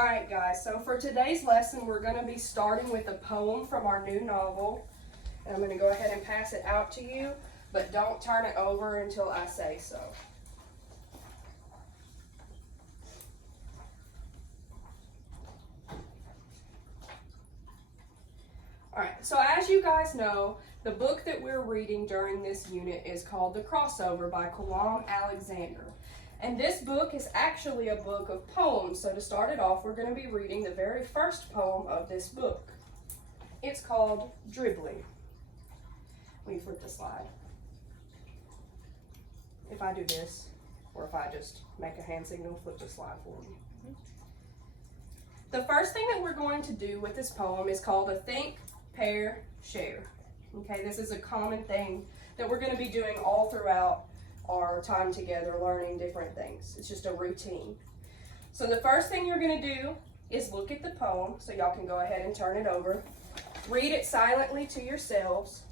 Alright guys, so for today's lesson we're going to be starting with a poem from our new novel. And I'm going to go ahead and pass it out to you, but don't turn it over until I say so. Alright, so as you guys know, the book that we're reading during this unit is called The Crossover by Kwame Alexander. And this book is actually a book of poems. So to start it off, we're going to be reading the very first poem of this book. It's called Dribbling. Let me flip the slide. If I do this, or if I just make a hand signal, flip the slide for me. The first thing that we're going to do with this poem is called a think, pair, share. Okay, this is a common thing that we're going to be doing all throughout our time together learning different things. It's just a routine. So the first thing you're going to do is look at the poem, so y'all can go ahead and turn it over. Read it silently to yourselves.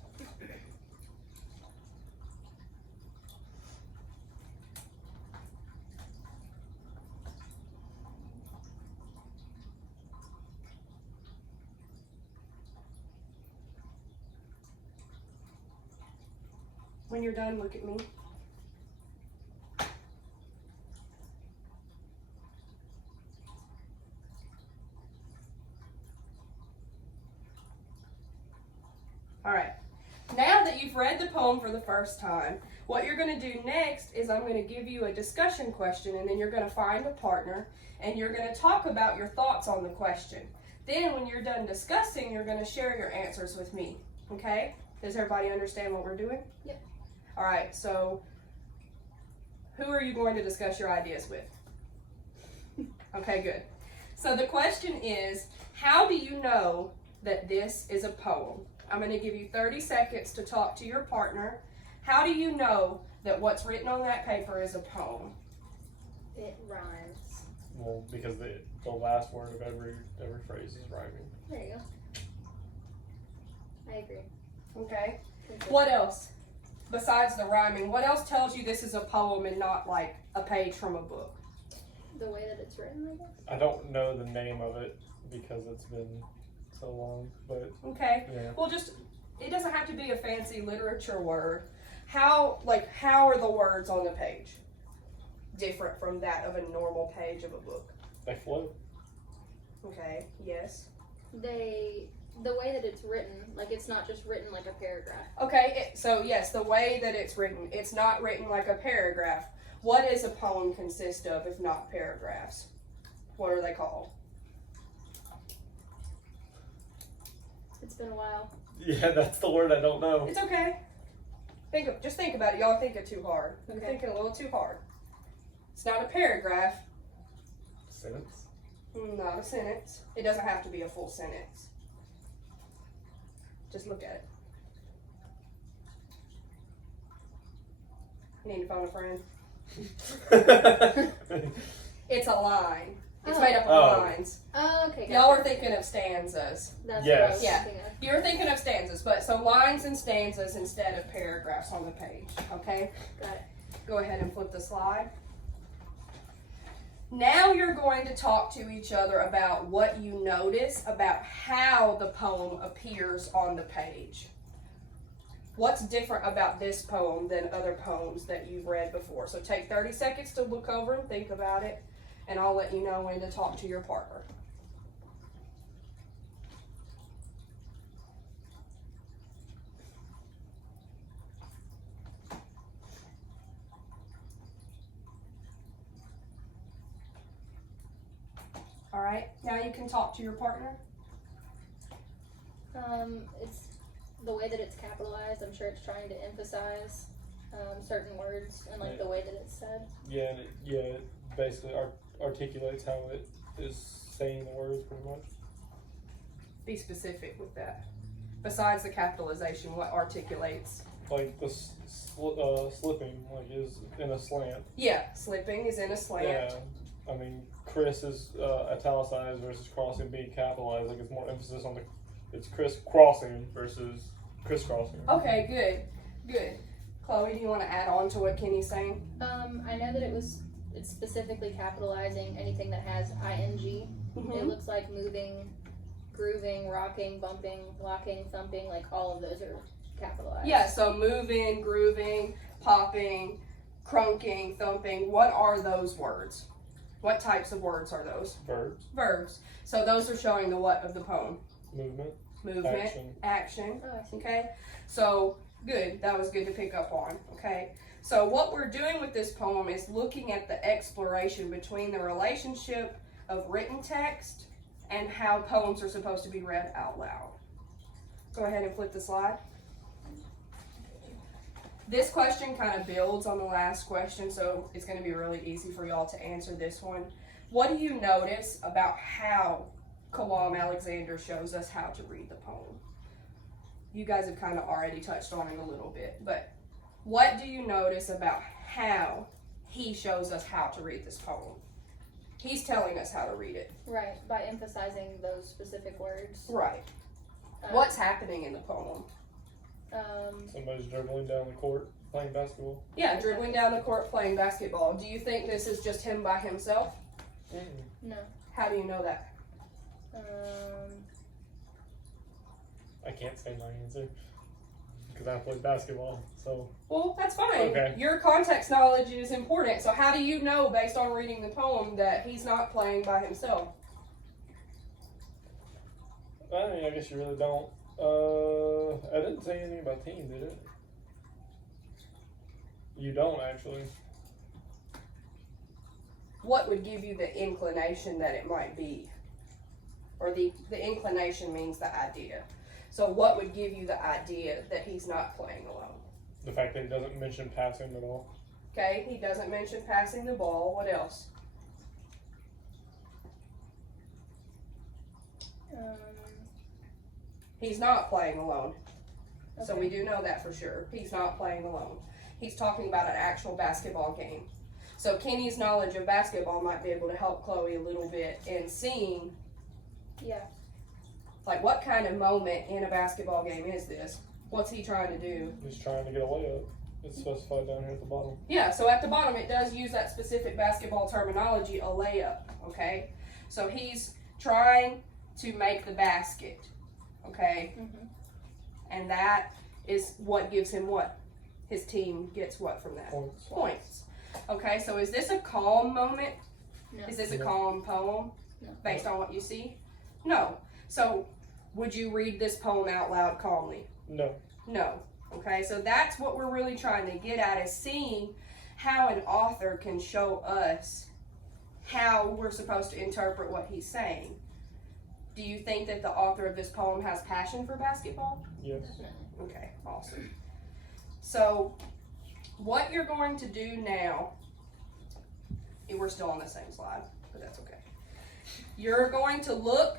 When you're done, look at me. All right, now that you've read the poem for the first time, what you're going to do next is I'm going to give you a discussion question, and then you're going to find a partner, and you're going to talk about your thoughts on the question. Then when you're done discussing, you're going to share your answers with me, okay? Does everybody understand what we're doing? Yep. All right, so who are you going to discuss your ideas with? Okay, good. So the question is, how do you know that this is a poem? I'm going to give you 30 seconds to talk to your partner. How do you know that what's written on that paper is a poem? It rhymes. Well, because the last word of every phrase is rhyming. There you go. I agree. Okay. What else? Besides the rhyming, what else tells you this is a poem and not like a page from a book? The way that it's written, I guess. I don't know the name of it because it's been so long, but Okay. yeah. Well, it doesn't have to be a fancy literature word. How are the words on the page different from that of a normal page of a book? They float. Okay, yes. The way that it's written, like it's not just written like a paragraph. Okay, so yes, the way that it's written, it's not written like a paragraph. What does a poem consist of if not paragraphs? What are they called? It's been a while. Yeah, that's the word I don't know. It's okay. Just think about it. Y'all are thinking too hard. You're Okay. thinking a little too hard. It's not a paragraph. Sentence? Not a sentence. It doesn't have to be a full sentence. Just look at it. You need to phone a friend. It's a line. It's Oh. made up of Oh. lines. Oh, okay. Gotcha. Y'all were thinking of stanzas. That's Yes. what I was Yeah. thinking of. You were thinking of stanzas, but so lines and stanzas instead of paragraphs on the page, okay? Got it. Go ahead and flip the slide. Now you're going to talk to each other about what you notice about how the poem appears on the page. What's different about this poem than other poems that you've read before? So take 30 seconds to look over and think about it, and I'll let you know when to talk to your partner. All right, now you can talk to your partner. It's the way that it's capitalized. I'm sure it's trying to emphasize certain words and like Yeah. the way that it's said. Yeah, and it basically articulates how it is saying the words pretty much. Be specific with that. Besides the capitalization, what articulates? Like the slipping, like is in a slant. Yeah, slipping is in a slant. Yeah, I mean Chris is italicized versus crossing being capitalized. Like it's more emphasis on it's Chris crossing versus crisscrossing. Okay, good. Chloe, do you want to add on to what Kenny's saying? I know that it was it's specifically capitalizing anything that has ing. It looks like moving, grooving, rocking, bumping, locking, thumping, like all of those are capitalized. Yeah, so moving, grooving, popping, crunking, thumping. What are those words? What types of words are those? Verbs. Verbs. So those are showing the what of the poem? Movement. Movement. Action. Oh, I see. Okay. So good. That was good to pick up on. Okay. So what we're doing with this poem is looking at the exploration between the relationship of written text and how poems are supposed to be read out loud. Go ahead and flip the slide. This question kind of builds on the last question, so it's going to be really easy for y'all to answer this one. What do you notice about how Kalam Alexander shows us how to read the poem? You guys have kind of already touched on it a little bit, but what do you notice about how he shows us how to read this poem? He's telling us how to read it. Right, by emphasizing those specific words. Right. What's happening in the poem? Somebody's dribbling down the court playing basketball. Yeah, dribbling down the court playing basketball. Do you think this is just him by himself? No. How do you know that? I can't say my answer because I played basketball. So. Well, that's fine. Okay. Your context knowledge is important. So how do you know, based on reading the poem, that he's not playing by himself? I guess you really don't. I didn't say anything about team, did it? You don't actually. What would give you the inclination that it might be? Or the inclination means the idea. So what would give you the idea that he's not playing alone? The fact that he doesn't mention passing at all. Okay, he doesn't mention passing the ball. What else? He's not playing alone. Okay. So we do know that for sure. He's not playing alone. He's talking about an actual basketball game. So Kenny's knowledge of basketball might be able to help Chloe a little bit in seeing, Yeah. like, what kind of moment in a basketball game is this? What's he trying to do? He's trying to get a layup. It's specified down here at the bottom. Yeah, so at the bottom it does use that specific basketball terminology, a layup, okay? So he's trying to make the basket, okay? And that is what gives him what? His team gets what from that? Points. Okay, so is this a calm moment? No. Is this a calm poem No. based on what you see? No. So would you read this poem out loud calmly? No. No. Okay, so that's what we're really trying to get at, is seeing how an author can show us how we're supposed to interpret what he's saying. Do you think that the author of this poem has passion for basketball? Yes. Okay, awesome. So what you're going to do now, we're still on the same slide, but that's okay. You're going to look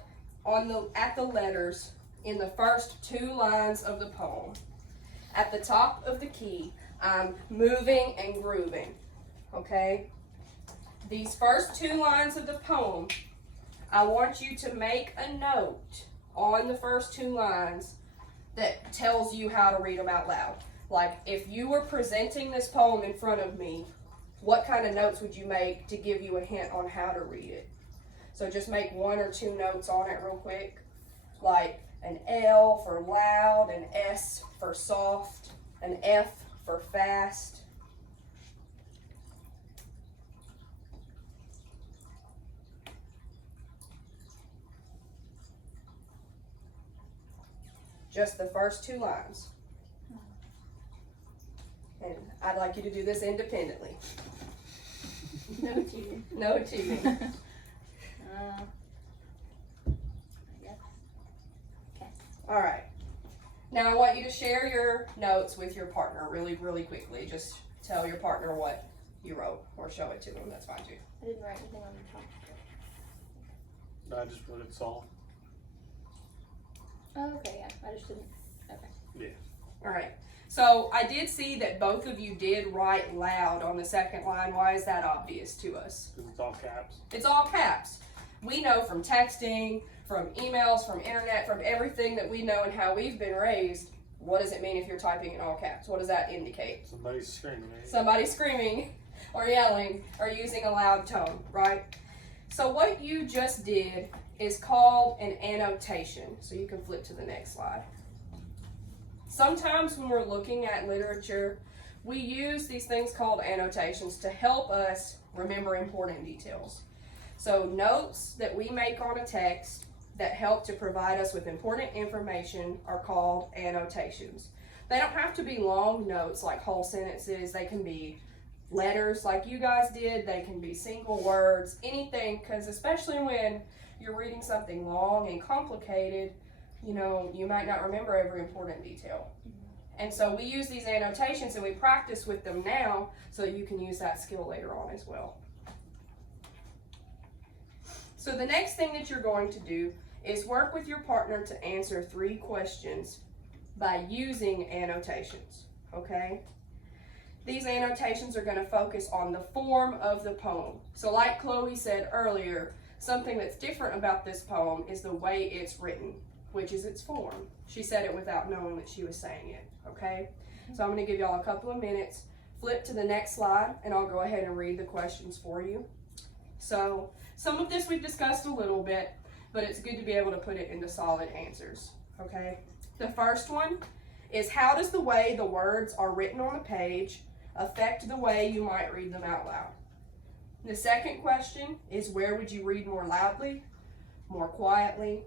at the letters in the first 2 lines of the poem. At the top of the key, I'm moving and grooving, okay? These first 2 lines of the poem, I want you to make a note on the first 2 lines that tells you how to read them out loud. Like, if you were presenting this poem in front of me, what kind of notes would you make to give you a hint on how to read it? So just make 1 or 2 notes on it real quick, like an L for loud, an S for soft, an F for fast. Just the first 2 lines. And I'd like you to do this independently. No cheating. No cheating. I guess. Okay. All right. Now I want you to share your notes with your partner really, really quickly. Just tell your partner what you wrote or show it to them. That's fine too. I didn't write anything on the top. I just wrote it soft. Oh, okay, yeah. I just didn't. Okay. Yeah. All right. So I did see that both of you did write loud on the second line. Why is that obvious to us? Because it's all caps. It's all caps. We know from texting, from emails, from internet, from everything that we know and how we've been raised, what does it mean if you're typing in all caps? What does that indicate? Somebody's screaming. Somebody screaming. or yelling, or using a loud tone, right? So what you just did is called an annotation. So you can flip to the next slide. Sometimes when we're looking at literature, we use these things called annotations to help us remember important details. So notes that we make on a text that help to provide us with important information are called annotations. They don't have to be long notes like whole sentences. They can be letters like you guys did. They can be single words, anything, because especially when you're reading something long and complicated, you know, you might not remember every important detail. And so we use these annotations and we practice with them now so that you can use that skill later on as well. So the next thing that you're going to do is work with your partner to answer 3 questions by using annotations, okay? These annotations are going to focus on the form of the poem. So like Chloe said earlier, something that's different about this poem is the way it's written, which is its form. She said it without knowing that she was saying it, okay? So I'm going to give y'all a couple of minutes. Flip to the next slide, and I'll go ahead and read the questions for you. So some of this we've discussed a little bit, but it's good to be able to put it into solid answers, okay? The first one is, how does the way the words are written on the page affect the way you might read them out loud? The second question is, where would you read more loudly, more quietly?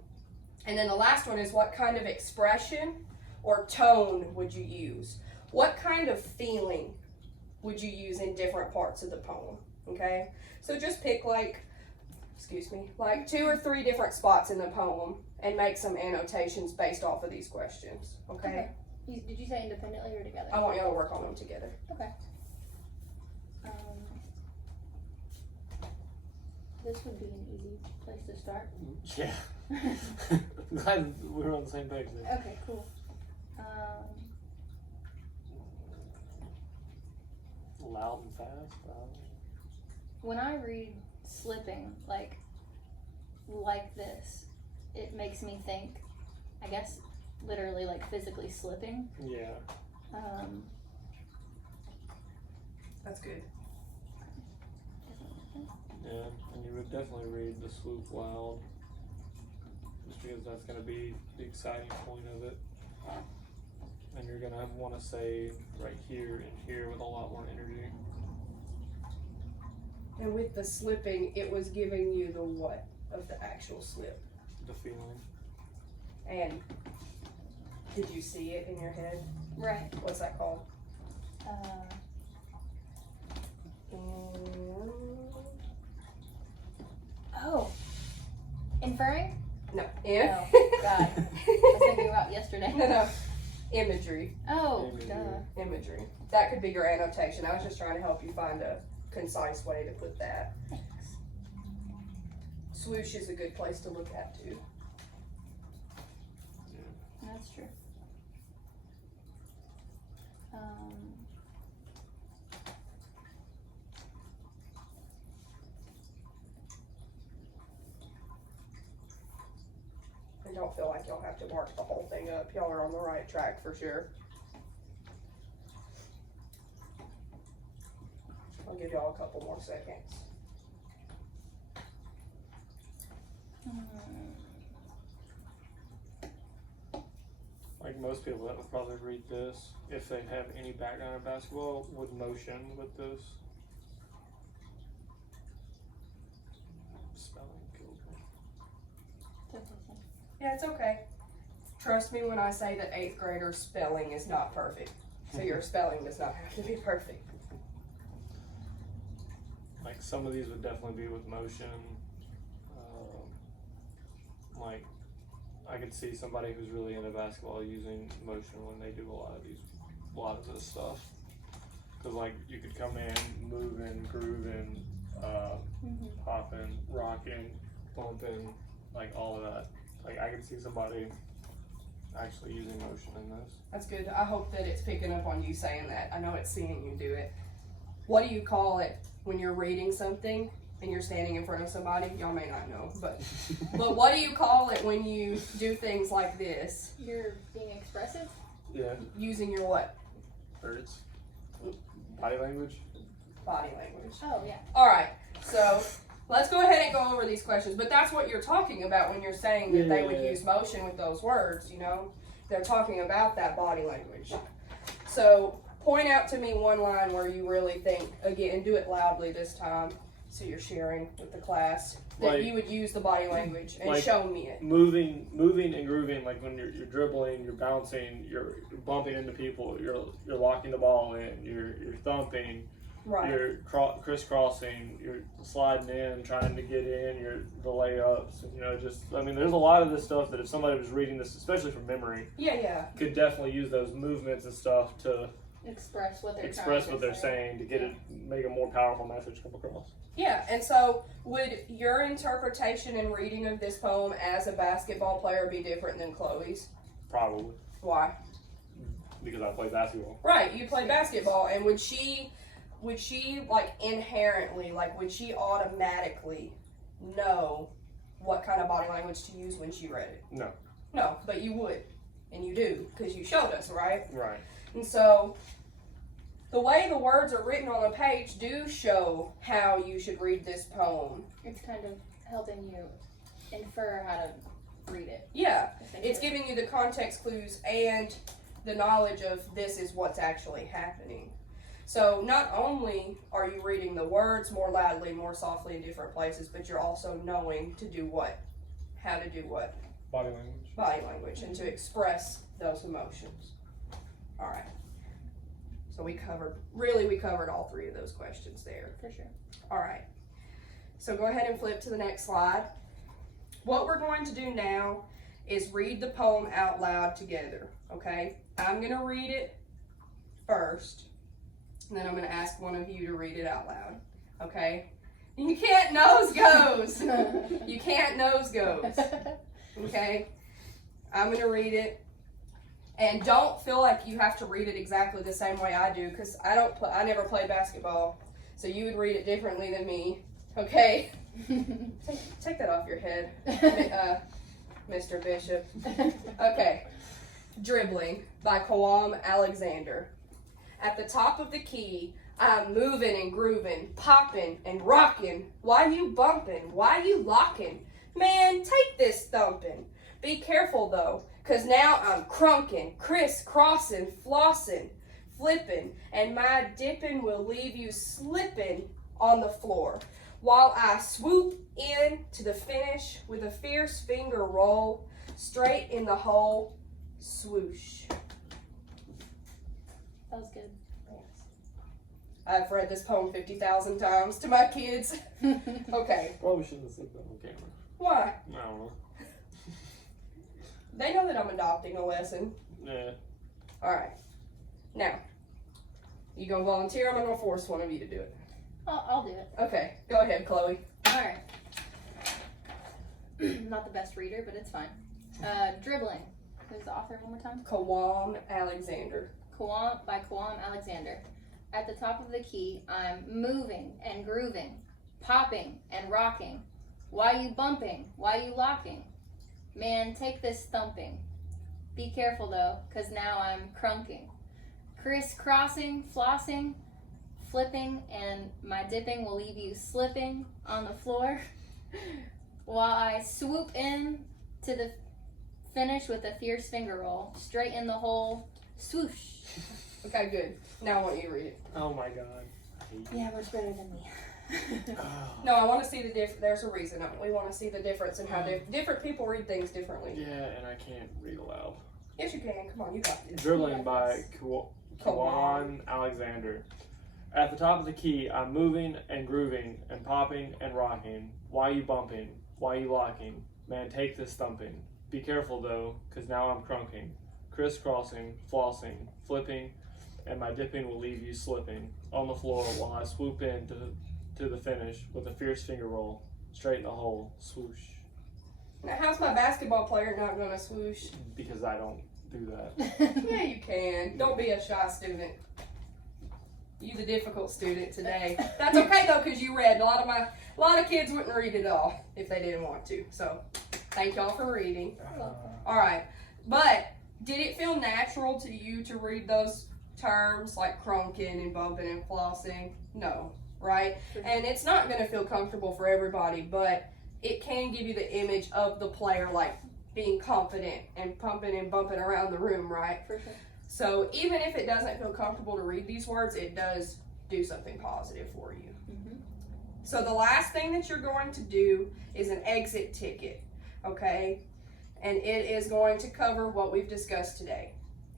And then the last one is, what kind of expression or tone would you use? What kind of feeling would you use in different parts of the poem, okay? So just pick like 2 or 3 different spots in the poem and make some annotations based off of these questions, okay? Did you say independently or together? I want y'all to work on them together. Okay. This would be an easy place to start. Yeah. Glad we're on the same page there. Okay, cool. Loud and fast. When I read slipping like this, it makes me think, I guess, literally like physically slipping. Yeah. That's good. Yeah, and you would definitely read the swoop loud, just because that's going to be the exciting point of it. And you're going to want to say right here and here with a lot more energy. And with the slipping, it was giving you the what of the actual slip? The feeling. And did you see it in your head? Right. What's that called? Oh. Inferring? No. Oh, God. I was thinking about yesterday. No. Imagery. Oh, Imagery. duh. Imagery. That could be your annotation. I was just trying to help you find a concise way to put that. Thanks. Swoosh is a good place to look at too. That's true. And don't feel like y'all have to mark the whole thing up. Y'all are on the right track for sure. I'll give y'all a couple more seconds. Like most people that would probably read this, if they have any background in basketball, would motion with this. Spelling killed me. Yeah, it's okay. Trust me when I say that 8th graders' spelling is not perfect. So your spelling does not have to be perfect. Like some of these would definitely be with motion. Like I could see somebody who's really into basketball using motion when they do a lot of this stuff. Cause like you could come in, moving, grooving, popping, rocking, bumping, like all of that. Like I could see somebody actually using motion in this. That's good. I hope that it's picking up on you saying that. I know it's seeing you do it. What do you call it when you're reading something and you're standing in front of somebody? Y'all may not know, but what do you call it when you do things like this? You're being expressive? Yeah. Using your what? Words. Body language. body language. Oh, yeah. All right, so let's go ahead and go over these questions. But that's what you're talking about when you're saying that they would use motion with those words, you know? They're talking about that body language. So point out to me one line where you really think, again, do it loudly this time so you're sharing with the class, that Like, you would use the body language and like show me it. Moving and grooving, like when you're dribbling, you're bouncing, you're bumping into people, you're locking the ball in, you're thumping, Right. you're crisscrossing, you're sliding in, trying to get in, you're the layups, you know, just, I mean, there's a lot of this stuff that if somebody was reading this, especially from memory, Yeah. could definitely use those movements and stuff to Express what they're saying to get it, make a more powerful message come across. Yeah, and so would your interpretation and reading of this poem as a basketball player be different than Chloe's? Probably. Why? Because I play basketball. Right, you play basketball, and would she like inherently, like would she automatically know what kind of body language to use when she read it? No. No, but you would, and you do, because you showed us, right? Right. And so the way the words are written on the page do show how you should read this poem. It's kind of helping you infer how to read it. Yeah, it's giving you the context clues and the knowledge of this is what's actually happening. So not only are you reading the words more loudly, more softly in different places, but you're also knowing to do what? How to do what? Body language. Body language, and to express those emotions. All right. So we covered all three of those questions there. For sure. All right. So go ahead and flip to the next slide. What we're going to do now is read the poem out loud together, okay? I'm going to read it first, and then I'm going to ask one of you to read it out loud, okay? You can't nose goes. You can't nose goes, okay? I'm going to read it. And don't feel like you have to read it exactly the same way I do, because I never played basketball, so you would read it differently than me, okay? Take that off your head, Mr. Bishop. Okay. Dribbling by Kwame Alexander. At the top of the key, I'm moving and grooving, popping and rocking. Why you bumping? Why you locking? Man, take this thumping. Be careful though, 'cause now I'm crunking, crisscrossing, flossing, flipping, and my dipping will leave you slipping on the floor, while I swoop in to the finish with a fierce finger roll, straight in the hole, swoosh. That was good. I've read this poem 50,000 times to my kids. Okay. Probably shouldn't have said that on camera. Why? I don't know. They know that I'm adopting a lesson. Yeah. All right. Now, you gonna volunteer? I'm gonna force one of you to do it. I'll do it. Okay. Go ahead, Chloe. All right. Not the best reader, but it's fine. Dribbling. Who's the author one more time? Kwame Alexander. By Kwame Alexander. At the top of the key, I'm moving and grooving, popping and rocking. Why you bumping? Why you locking? Man, take this thumping. Be careful though, 'cause now I'm crunking. Crisscrossing, flossing, flipping, and my dipping will leave you slipping on the floor. While I swoop in to the finish with a fierce finger roll, straight in the hole, swoosh. Okay, good. Now I want you to read it. Oh my god. Yeah, much better than me. No, I want to see the there's a reason. We want to see the difference in how different people read things differently. Yeah, and I can't read aloud. Yes, you can. Come on, you got this. Dribbling by Kwame Alexander. At the top of the key, I'm moving and grooving and popping and rocking. Why you bumping? Why you locking? Man, take this thumping. Be careful though, 'cause now I'm crunking. Crisscrossing, flossing, flipping, and my dipping will leave you slipping on the floor while I swoop in to the finish with a fierce finger roll, straight in the hole, swoosh. Now, how's my basketball player not gonna swoosh? Because I don't do that. Yeah, you can. Don't be a shy student. You the difficult student today. That's okay though, because you read. A lot of kids wouldn't read it all if they didn't want to. So, thank y'all for reading. All right, but did it feel natural to you to read those terms like crunking and bumping and flossing? No, right? And it's not going to feel comfortable for everybody, but it can give you the image of the player like being confident and pumping and bumping around the room, right? For sure. So even if it doesn't feel comfortable to read these words, it does do something positive for you. Mm-hmm. So the last thing that you're going to do is an exit ticket, okay? And it is going to cover what we've discussed today.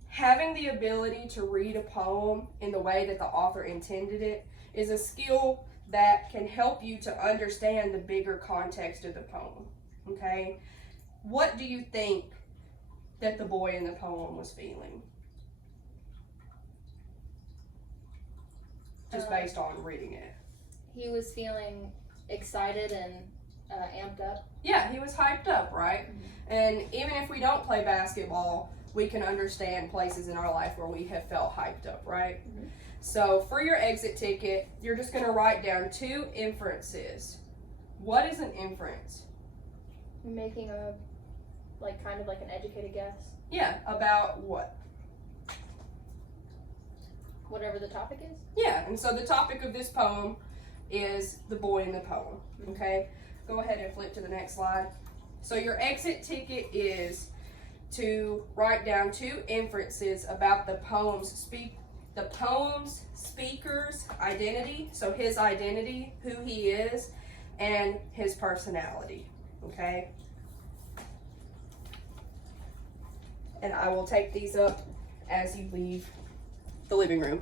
Having the ability to read a poem in the way that the author intended it is a skill that can help you to understand the bigger context of the poem, okay? What do you think that the boy in the poem was feeling? Just based on reading it. He was feeling excited and amped up. Yeah, he was hyped up, right? Mm-hmm. And even if we don't play basketball, we can understand places in our life where we have felt hyped up, right? Mm-hmm. So for your exit ticket, you're just going to write down 2 inferences. What is an inference? Making a, like, kind of like an educated guess. Yeah, about what? Whatever the topic is. Yeah, and so the topic of this poem is the boy in the poem, okay? Go ahead and flip to the next slide. So your exit ticket is to write down 2 inferences about the poem's speaker's identity, so his identity, who he is, and his personality, okay? And I will take these up as you leave the living room.